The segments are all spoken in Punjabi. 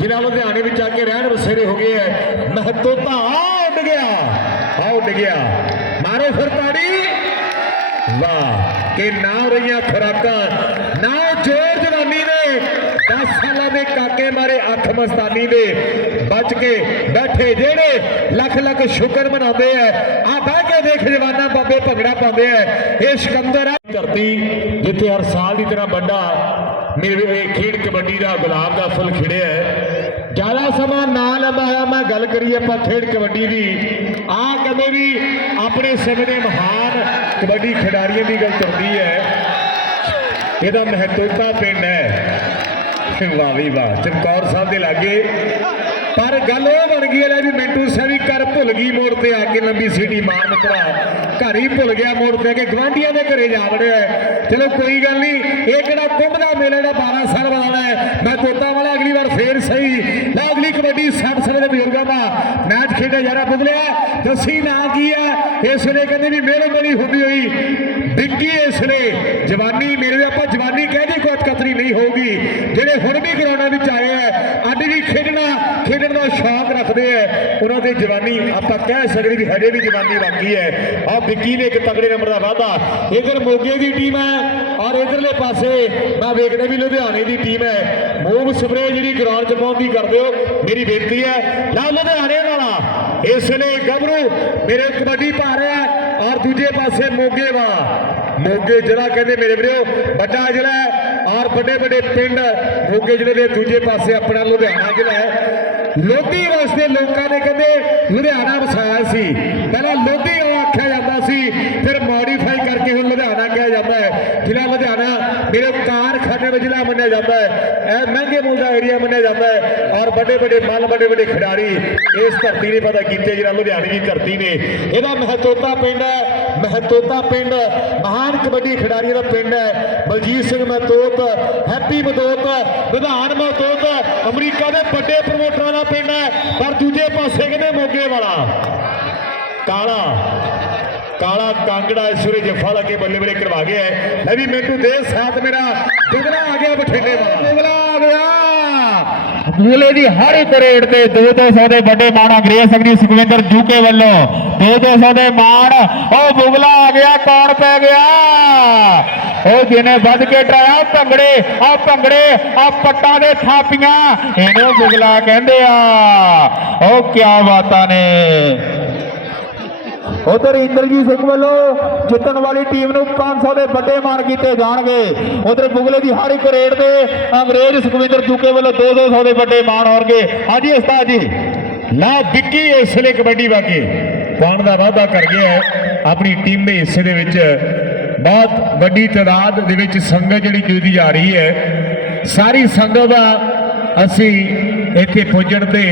ਜ਼ਿਲ੍ਹਾ ਲੁਧਿਆਣੇ ਵਿੱਚ ਆ ਕੇ ਰਹਿਣ ਵਸੇਰੇ ਹੋ ਗਏ ਹੈ ਮਹਤੋਤਾ ਆ ਉੱਡ ਗਿਆ। ਆ ਉੱਡ ਗਿਆ। ਮਾਰੋ ਫਿਰ ਤਾੜੀ। ਵਾਹ, ਕਿ ਨਾ ਰਹੀਆਂ ਖੁਰਾਕਾਂ, ਨਾ ਜੋਰ ਜਵਾਨੀ ਦੇ। 10 ਸਾਲਾਂ ਦੇ ਕਾਕੇ ਮਾਰੇ ਅੱਖ ਮਸਤਾਨੀ ਦੇ। ਬਚ ਕੇ ਬੈਠੇ ਜਿਹੜੇ ਲੱਖ ਲੱਖ ਸ਼ੁਕਰ ਮਨਾਉਂਦੇ ਐ। ਆ ਬਹਿ ਕੇ ਦੇਖ ਜਵਾਨਾ ਬਾਬੇ ਭੰਗੜਾ ਪਾਉਂਦੇ ਐ। ਇਹ ਸਿਕੰਦਰ ਆ। ਧਰਤੀ ਜਿੱਥੇ ਹਰ ਸਾਲ ਦੀ ਤਰ੍ਹਾਂ ਵੱਡਾ ਮੇਰੇ, ਇਹ ਖੇਡ ਕਬੱਡੀ ਦਾ ਗੁਲਾਬ ਦਾ ਫੁੱਲ ਖਿੜਿਆ ਹੈ ਜ਼ਿਆਦਾ ਸਮਾਂ ਨਾ ਲੰਬਾਇਆ, ਮੈਂ ਗੱਲ ਕਰੀਏ ਆਪਾਂ ਖੇਡ ਕਬੱਡੀ ਦੀ। ਆ ਕਦੇ ਵੀ ਆਪਣੇ ਸਮੇਂ ਦੇ ਮਹਾਨ ਕਬੱਡੀ ਖਿਡਾਰੀਆਂ ਦੀ ਗੱਲ ਕਰਦੀ ਹੈ। ਇਹਦਾ ਮਹਤਵਤਾ ਪਿੰਡ ਹੈ। ਵਾਹ ਵੀ ਵਾਹ ਚਮਕੌਰ ਸਾਹਿਬ ਦੇ ਲਾਗੇ। ਪਰ ਗੱਲ ਉਹ ਬਣ ਗਈ ਹੈ ਲੈ ਵੀ ਮਿੰਟੂ ਸਾਹਿਬ ਵੀ ਘਰ ਭੁੱਲ ਗਈ ਮੋੜ ਤੇ ਆ ਕੇ ਲੰਬੀ ਸੀਟੀ ਮਾਰ ਮਿੱਤਰਾ ਘਰ ਹੀ ਭੁੱਲ ਗਿਆ ਮੋੜ ਤੇ ਕੇ ਗਵਾਂਢੀਆਂ ਦੇ ਘਰੇ ਜਾ ਵੜਿਆ ਹੈ। ਚਲੋ ਕੋਈ ਗੱਲ ਨਹੀਂ, ਇਹ ਕਿਹੜਾ ਕੁੰਭ ਦਾ ਮੇਲੇ ਦਾ 12 ਸਾਲ ਵਾਲਾ ਹੈ। ਮੈਂ ਤੋਤਾ ਵਾਲਾ ਅਗਲੀ ਵਾਰ ਫੇਰ ਸਹੀ ਲੈ ਅਗਲੀ ਕਬੱਡੀ 60 ਸਾਲ ਦੇ ਬਜ਼ੁਰਗਾਂ ਦਾ ਮੈਚ ਖੇਡਿਆ ਜਾ ਦੱਸੀ ਨਾ ਕੀ ਹੈ ਇਸ ਲਈ ਕਹਿੰਦੇ ਵੀ ਮਿਹਰ ਬੜੀ ਹੁੰਦੀ ਹੋਈ। ਵਿੱਕੀ ਇਸ ਵੇਲੇ ਜਵਾਨੀ ਮੇਰੇ ਆਪਾਂ ਜਵਾਨੀ ਕਹਿੰਦੇ ਕੋਈ ਕਤਰੀ ਨਹੀਂ ਹੋਊਗੀ। ਜਿਹੜੇ ਹੁਣ ਵੀ ਗਰਾਊਂਡਾਂ ਵਿੱਚ ਆਏ ਆ, ਅੱਜ ਵੀ ਖੇਡਣਾ, ਖੇਡਣ ਦਾ ਸ਼ੌਕ ਰੱਖਦੇ ਆ, ਉਹਨਾਂ ਦੀ ਜਵਾਨੀ ਆਪਾਂ ਕਹਿ ਸਕਦੇ ਵੀ ਹਜੇ ਵੀ ਜਵਾਨੀ ਬਾਕੀ ਹੈ। ਆ ਵਿੱਕੀ ਨੇ ਇੱਕ ਤਗੜੇ ਨੰਬਰ ਦਾ ਵਾਅਦਾ। ਇਧਰ ਮੋਗੇ ਦੀ ਟੀਮ ਹੈ ਔਰ ਇਧਰਲੇ ਪਾਸੇ ਮੈਂ ਵੇਖਦਾ ਵੀ ਲੁਧਿਆਣੇ ਦੀ ਟੀਮ ਹੈ। ਮੂਵ ਸਪਰੇ ਜਿਹੜੀ ਗਰਾਊਂਡ 'ਚ ਪਹੁੰਚਦੀ ਕਰਦੇ ਹੋ, ਮੇਰੀ ਬੇਨਤੀ ਹੈ। ਲਓ ਲੁਧਿਆਣੇ ਇਸ ਵੇਲੇ ਗੱਭਰੂ, ਮੇਰੇ ਕਬੱਡੀ ਪਾ ਰਿਹਾ ਔਰ ਦੂਜੇ ਪਾਸੇ ਮੋਗੇ ਵਾ। ਮੋਗੇ ਜਿਹੜਾ ਕਹਿੰਦੇ ਮੇਰੇ ਵੀਰੋ, ਵੱਡਾ ਜ਼ਿਲ੍ਹਾ ਹੈ ਔਰ ਵੱਡੇ ਵੱਡੇ ਪਿੰਡ ਮੋਗੇ ਜ਼ਿਲ੍ਹੇ ਦੇ ਦੂਜੇ ਪਾਸੇ ਆਪਣਾ ਲੁਧਿਆਣਾ ਜ਼ਿਲ੍ਹਾ ਹੈ। ਲੋਧੀ ਵਾਸਤੇ ਲੋਕਾਂ ਨੇ ਕਹਿੰਦੇ ਲੁਧਿਆਣਾ ਵਸਾਇਆ ਸੀ। ਪਹਿਲਾਂ ਲੋਧੀ ਉਹ ਆਖਿਆ ਜਾਂਦਾ ਸੀ, ਫਿਰ ਮੋਡੀਫਾਈ ਕਰਕੇ ਹੁਣ ਲੁਧਿਆਣਾ ਕਿਹਾ ਜਾਂਦਾ ਹੈ। ਜ਼ਿਲ੍ਹਾ ਲੁਧਿਆਣਾ, ਮੇਰੇ ਕਾਰ ਵਿੱਚ ਜ਼ਿਲ੍ਹਾ ਮੰਨਿਆ ਜਾਂਦਾ ਹੈ। ਇਹ ਮਹਿੰਗੇ ਮੁੱਲ ਦਾ ਏਰੀਆ ਮੰਨਿਆ ਜਾਂਦਾ ਹੈ ਔਰ ਵੱਡੇ ਵੱਡੇ ਮੱਲ, ਵੱਡੇ ਵੱਡੇ ਖਿਡਾਰੀ ਇਸ ਧਰਤੀ ਨੇ ਪਤਾ ਕੀਤੇ, ਜਿਹੜਾ ਲੁਧਿਆਣੇ ਦੀ ਧਰਤੀ ਨੇ। ਇਹਦਾ ਮਹਤੋਤਾ ਪਿੰਡ ਹੈ, ਮਹਤੋਤਾ ਪਿੰਡ, ਮਹਾਨ ਕਬੱਡੀ ਖਿਡਾਰੀਆਂ ਦਾ ਪਿੰਡ ਹੈ। ਬਲਜੀਤ ਸਿੰਘ ਮਹਤੋਤ, ਹੈਪੀ ਮਹਤੋਤ ਵਿਧਾਨ ਮਹਤੋਤ, ਅਮਰੀਕਾ ਦੇ ਵੱਡੇ ਪ੍ਰਮੋਟਰਾਂ ਦਾ ਪਿੰਡ ਹੈ, ਪਰ ਦੂਜੇ ਪਾਸੇ ਕਹਿੰਦੇ ਮੋਗੇ ਵਾਲਾ ਕਾਲਾ ਕਾਲਾ ਕਾਂਗੜਾ ਇਸ ਵੇਲੇ ਜੱਫਾ ਲੱਗੇ ਬੱਲੇ ਬੱਲੇ ਕਰਵਾ ਗਿਆ ਹੈ। ਲੈ ਵੀ ਮੈਨੂੰ ਦੇ ਸਾਥ ਮੇਰਾ ਦੁਗਣਾ ਆ ਗਿਆ ਬਠਿੰਡੇ ਵਾਲਾ। ਦੁਗਣਾ ਆ ਗਿਆ। ਮੂਲੇ ਦੀ ਹਰ ਇੱਕ ਰੇਡ ਤੇ 2-200 ਦੇ ਵੱਡੇ ਮਾਣ ਅੰਗਰੇਜ਼ ਸਿੰਘ ਸੁਖਵਿੰਦਰ ਜੂਕੇ ਵੱਲੋਂ 2-200 ਦੇ ਮਾਣ। ਉਹ ਬੁਗਲਾ ਆ ਗਿਆ ਕੌਣ ਪੈ ਗਿਆ? ਉਹ ਜਿਹਨੇ ਵੱਧ ਕੇ ਟਰਾਇਆ ਭੰਗੜੇ ਆ ਭੰਗੜੇ ਆ ਪੱਟਾਂ ਦੇ ਥਾਪੀਆਂ। ਇਹਨੂੰ ਬੁਗਲਾ ਕਹਿੰਦੇ ਆ। ਉਹ ਕੀ ਬਾਤਾਂ ਨੇ। ਉਧਰ ਇੰਦਰਜੀਤ ਸਿੰਘ ਵੱਲੋਂ ਜਿੱਤਣ ਵਾਲੀ ਟੀਮ ਨੂੰ 500 ਦੇ ਵੱਡੇ ਮਾਨ ਕੀਤੇ ਜਾਣਗੇ। ਉਧਰ ਬੁਗਲੇ ਦੀ ਹਰ ਇੱਕ ਰੇਡ ਤੇ ਅੰਗਰੇਜ਼ ਸੁਖਵਿੰਦਰ ਜੂਕੇ ਵੱਲੋਂ 2-200 ਦੇ ਵੱਡੇ ਮਾਨ ਹੋਣਗੇ। ਹਾਂਜੀ ਉਸਤਾਦ ਜੀ, ਨਾ ਵਿੱਕੀ ਇਸ ਵੇਲੇ ਕਬੱਡੀ ਵਾਗੇ। ਪਾਉਣ ਦਾ ਵਾਅਦਾ ਕਰ ਗਿਆ ਹੈ, ਆਪਣੀ ਟੀਮ ਦੇ ਹਿੱਸੇ ਦੇ ਵਿੱਚ। ਬਹੁਤ ਵੱਡੀ ਤਾਦਾਦ ਦੇ ਵਿੱਚ ਸੰਗਤ ਜਿਹੜੀ ਜੁੜਦੀ ਜਾ ਰਹੀ ਹੈ। ਸਾਰੀ ਸੰਗਤ ਦਾ ਅਸੀਂ ਇੱਥੇ ਪਹੁੰਚਣ ਤੇ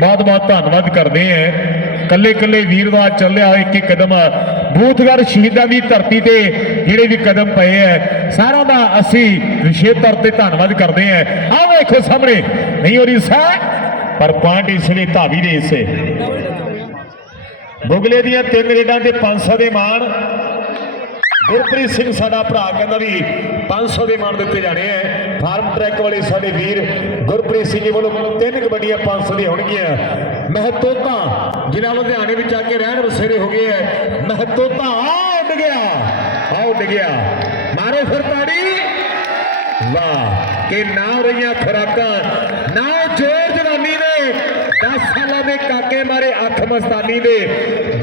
ਬਹੁਤ ਬਹੁਤ ਧੰਨਵਾਦ ਕਰਦੇ ਹਾਂ। ਕੱਲੇ ਕੱਲੇ ਵੀਰ ਦਾ ਚੱਲਿਆ ਇੱਕ ਇੱਕ ਕਦਮ। ਬੂਥਗੜ ਸ਼ਹੀਦਾਂ ਦੀ ਧਰਤੀ ਤੇ ਜਿਹੜੇ ਵੀ ਕਦਮ ਪਏ ਹੈ ਸਾਰਾ ਦਾ ਅਸੀਂ ਵਿਸ਼ੇਸ਼ ਤੌਰ ਤੇ ਧੰਨਵਾਦ ਕਰਦੇ ਹਾਂ ਆਹ ਵੇਖੋ ਸਾਹਮਣੇ, ਨਹੀਂ ਹੋ ਰਹੀ ਸਾ, ਪਰ ਪੁਆਇੰਟ ਇਸ ਨੇ ਧਾਵੀ ਦੇ ਹਿੱਸੇ ਬੁਗਲੇ ਦੀਆਂ ਤਿੰਨ ਰੇਡਾਂ ਤੇ 500 ਦੇ ਮਾਣ ਗੁਰਪ੍ਰੀਤ ਸਿੰਘ ਸਾਡਾ ਭਰਾ ਕਹਿੰਦਾ ਵੀ 500 ਦੇ ਮਾਣ ਦਿੱਤੇ ਜਾਣੇ ਐ। ਫਾਰਮ ਟਰੈਕ ਵਾਲੇ ਸਾਡੇ ਵੀਰ ਗੁਰਪ੍ਰੀਤ ਸਿੰਘ ਜੀ ਵੱਲੋਂ ਤਿੰਨ ਕਬੱਡੀਆਂ 500 ਦੀਆਂ ਹੋਣਗੀਆਂ। ਮਹਤੋਤਾ ਜ਼ਿਲ੍ਹਾ ਲੁਧਿਆਣੇ ਵਿੱਚ ਆ ਕੇ ਰਹਿਣ ਵਸੇਰੇ ਹੋ ਗਏ ਐ। ਮਹਤੋਤਾ ਆ ਉੱਡ ਗਿਆ। ਆ ਉੱਡ ਗਿਆ। ਮਾਰੋ ਫਿਰ ਤਾੜੀ। ਵਾਹ, ਕਿ ਨਾ ਰਹੀਆਂ ਖੁਰਾਕਾਂ। ਨਾ ਜੋਰ ਜਵਾਨੀ ਦੇ 10 ਸਾਲਾਂ ਦੇ ਕਾਕੇ ਮਾਰੇ ਅੱਖ ਮਸਤਾਨੀ ਦੇ।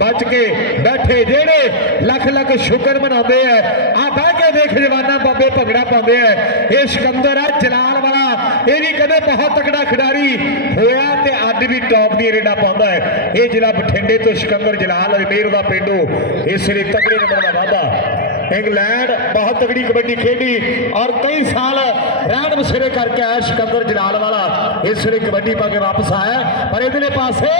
ਬਚ ਕੇ ਬੈਠੇ ਜਿਹੜੇ ਲੱਖ ਲੱਖ ਸ਼ੁਕਰ ਮਨਾਉਂਦੇ ਆ। ਆ ਬਹਿ ਕੇ ਦੇਖ ਜਵਾਨਾ ਬਾਬੇ ਭੰਗੜਾ ਪਾਉਂਦੇ ਆ। ਇਹ ਸਿਕੰਦਰ ਆ, ਜਲਾਲ ਵਾਲਾ। ਇਹ ਵੀ ਕਦੇ ਬਹੁਤ ਤਕੜਾ ਖਿਡਾਰੀ ਹੋਇਆ ਤੇ ਅੱਜ ਵੀ ਟੌਪ ਦੀ ਰੇਡਾ ਪਾਉਂਦਾ ਹੈ। ਇਹ ਜ਼ਿਲ੍ਹਾ ਬਠਿੰਡੇ ਤੋਂ ਸਿਕੰਦਰ ਜਲਾਲ ਅਜਮੇਰ ਦਾ ਪਿੰਡੂ ਇਸ ਲਈ ਤਕੜੇ ਨੰਬਰ ਦਾ ਵਾਅਦਾ। ਇੰਗਲੈਂਡ ਬਹੁਤ ਤਗੜੀ ਕਬੱਡੀ ਖੇਡੀ ਔਰ ਕਈ ਸਾਲ ਰਹਿਣ ਬਸੇਰੇ ਕਰਕੇ ਆਇਆ ਸਿਕੰਦਰ ਜਲਾਲ ਵਾਲਾ। ਇਸ ਲਈ ਕਬੱਡੀ ਪਾ ਕੇ ਵਾਪਸ ਆਇਆ। ਪਰ ਇਹਦੇ ਪਾਸੇ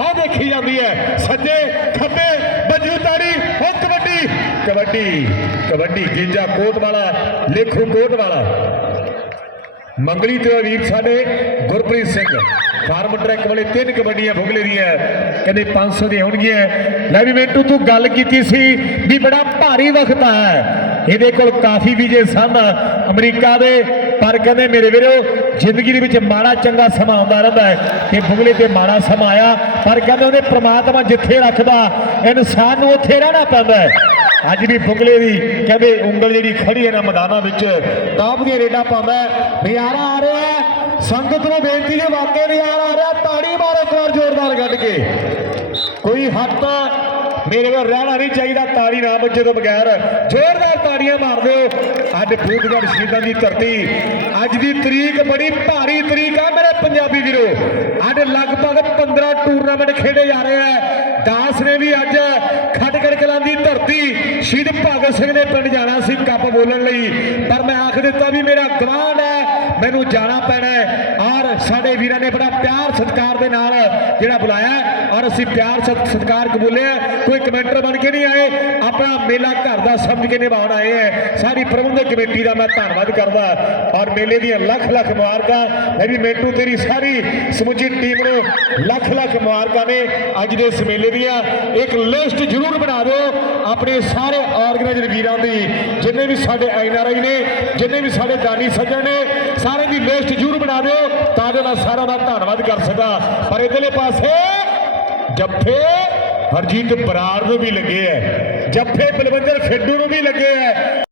ਆਹ ਦੇਖੀ ਜਾਂਦੀ ਹੈ। ਸੱਜੇ, ਖੱਬੇ ਬੱਜੂ ਤਾੜੀ, ਉਹ ਕਬੱਡੀ। ਕਬੱਡੀ ਕਬੱਡੀ, ਗਿੰਜਾ ਕੋਟ ਵਾਲਾ ਲੇਖੂ ਕੋਟ ਵਾਲਾ ਮੰਗਲੀ ਤੇ ਵੀਰ ਸਾਡੇ, ਗੁਰਪ੍ਰੀਤ ਸਿੰਘ। ਫਾਰਮ ਟਰੈਕ ਵਾਲੇ ਤਿੰਨ ਕਬੱਡੀਆਂ ਫੁਗਲੇ ਦੀਆਂ। ਕਹਿੰਦੇ 500 ਦੀਆਂ ਹੋਣਗੀਆਂ। ਲੈ ਵੀ ਮਿੰਟੂ ਤੂੰ ਗੱਲ ਕੀਤੀ ਸੀ ਵੀ ਬੜਾ ਭਾਰੀ ਵਕਤ ਹੈ ਇਹਦੇ ਕੋਲ ਕਾਫੀ ਵੀਜੇ ਸਨ ਅਮਰੀਕਾ ਦੇ। ਪਰ ਕਹਿੰਦੇ ਮੇਰੇ ਵੀਰੋ ਜ਼ਿੰਦਗੀ ਦੇ ਵਿੱਚ ਮਾੜਾ ਚੰਗਾ ਸਮਾਂ ਆਉਂਦਾ ਰਹਿੰਦਾ ਹੈ ਕਿ ਬੁਗਲੇ ਤੇ ਮਾੜਾ ਸਮਾਂ ਆਇਆ, ਪਰ ਕਹਿੰਦੇ ਉਹਦੇ ਪ੍ਰਮਾਤਮਾ ਜਿੱਥੇ ਰੱਖਦਾ, ਇਨਸਾਨ ਨੂੰ ਉੱਥੇ ਰਹਿਣਾ ਪੈਂਦਾ ਹੈ। ਅੱਜ ਵੀ ਬੁਗਲੇ ਦੀ ਕਹਿੰਦੇ ਉਂਗਲ ਜਿਹੜੀ ਖੜੀ ਹੈ ਨਾ ਮੈਦਾਨਾਂ ਵਿੱਚ ਟਾਪ ਦੀਆਂ ਰੇਡਾਂ ਪਾਉਂਦਾ ਹੈ। ਨਜ਼ਾਰਾ ਆ ਰਿਹਾ ਸੰਗਤ ਨੂੰ ਬੇਨਤੀ ਹੈ ਵਾਕਿਆ ਨਜ਼ਾਰਾ ਆ ਰਿਹਾ, ਤਾੜੀ ਮਾਰੋ ਇੱਕ ਵਾਰ ਜ਼ੋਰਦਾਰ ਕੱਢ ਕੇ। ਕੋਈ ਹੱਥ ਮੇਰੇ ਕੋਲ ਰਹਿਣਾ ਨਹੀਂ ਚਾਹੀਦਾ ਤਾੜੀ ਨਾ ਵੱਜੇ ਤੋਂ ਬਗੈਰ। ਜ਼ੋਰਦਾਰ ਤਾੜੀਆਂ ਮਾਰ ਦਿਓ ਅੱਜ ਫੂਟਗੜ ਸ਼ਹੀਦਾਂ ਦੀ ਧਰਤੀ। ਅੱਜ ਦੀ ਤਰੀਕ ਬੜੀ ਭਾਰੀ ਤਰੀਕ ਆ ਮੇਰੇ ਪੰਜਾਬੀ ਵੀਰੋ। ਅੱਜ ਲਗਭਗ 15 ਟੂਰਨਾਮੈਂਟ ਖੇਡੇ ਜਾ ਰਹੇ ਆ। ਦਾਸ ਨੇ ਵੀ ਅੱਜ ਖਟਕੜ ਕਲਾਂ ਦੀ ਧਰਤੀ ਸ਼ਹੀਦ ਭਗਤ ਸਿੰਘ ਦੇ ਪਿੰਡ ਜਾਣਾ ਸੀ ਕੱਪ ਬੋਲਣ ਲਈ। ਪਰ ਮੈਂ ਆਖ ਦਿੱਤਾ ਵੀ ਮੇਰਾ ਗਵਾਂਢ ਹੈ, ਮੈਨੂੰ ਜਾਣਾ ਪੈਣਾ ਹੈ। ਔਰ ਸਾਡੇ ਵੀਰਾਂ ਨੇ ਬੜਾ ਪਿਆਰ ਸਤਿਕਾਰ ਦੇ ਨਾਲ ਜਿਹੜਾ ਬੁਲਾਇਆ ਔਰ ਅਸੀਂ ਪਿਆਰ ਸਤ- ਸਤਿਕਾਰ ਕਬੂਲਿਆ, ਕੋਈ ਕਮੈਂਟਰ ਬਣ ਕੇ ਨਹੀਂ ਆਏ, ਆਪਣਾ ਮੇਲਾ ਘਰ ਦਾ ਸਮਝ ਕੇ ਨਿਭਾਉਣ ਆਏ ਹੈ ਸਾਰੀ ਪ੍ਰਬੰਧਕ ਕਮੇਟੀ ਦਾ ਮੈਂ ਧੰਨਵਾਦ ਕਰਦਾ ਔਰ ਮੇਲੇ ਦੀਆਂ ਲੱਖ ਲੱਖ ਮੁਬਾਰਕਾਂ ਮੇਰੀ ਵੀ ਮੇਟੂ ਤੇਰੀ ਸਾਰੀ ਸਮੁੱਚੀ ਟੀਮ ਨੂੰ ਲੱਖ ਲੱਖ ਮੁਬਾਰਕਾਂ ਨੇ ਅੱਜ ਦੇ ਇਸ ਮੇਲੇ ਦੀਆਂ। ਇੱਕ ਲਿਸਟ ਜ਼ਰੂਰ ਬਣਾ ਦਿਓ ਆਪਣੇ ਸਾਰੇ ਆਰਗੇਨਾਈਜ਼ਰ ਵੀਰਾਂ ਦੀ, ਜਿੰਨੇ ਵੀ ਸਾਡੇ ਆਈ ਨੇ, ਜਿੰਨੇ ਵੀ ਸਾਡੇ ਦਾਨੀ ਸੱਜਣ ਨੇ, ਸਾਰਿਆਂ ਦੀ ਲਿਸਟ ਜ਼ਰੂਰ ਬਣਾ ਦਿਓ, ਤਾਂ ਜੋ ਮੈਂ ਸਾਰਾ ਦਾ ਧੰਨਵਾਦ ਕਰ ਸਕਾਂ। ਪਰ ਇਧਰਲੇ ਪਾਸੇ ਜੱਫੇ ਹਰਜੀਤ ਬਰਾੜ ਨੂੰ ਵੀ ਲੱਗੇ ਐ। ਜੱਫੇ ਬਲਵੰਦਰ ਖੇਡੂ ਨੂੰ ਵੀ ਲੱਗੇ ਐ।